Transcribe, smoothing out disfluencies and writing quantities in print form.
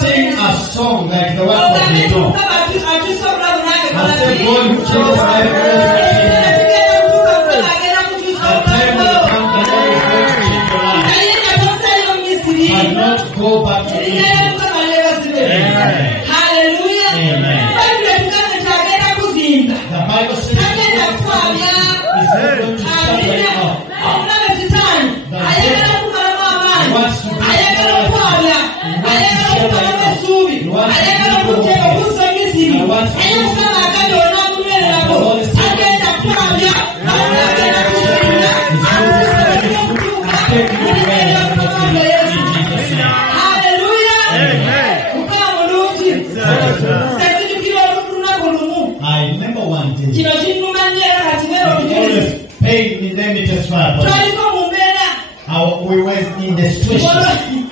Sing a song like the one that we know. I said, God who changes but not go back to Egypt. Hallelujah. Amen. The Bible says he's not going to stop right now. He wants to be I remember one day. It always paid me, let me just try. We were in the situation.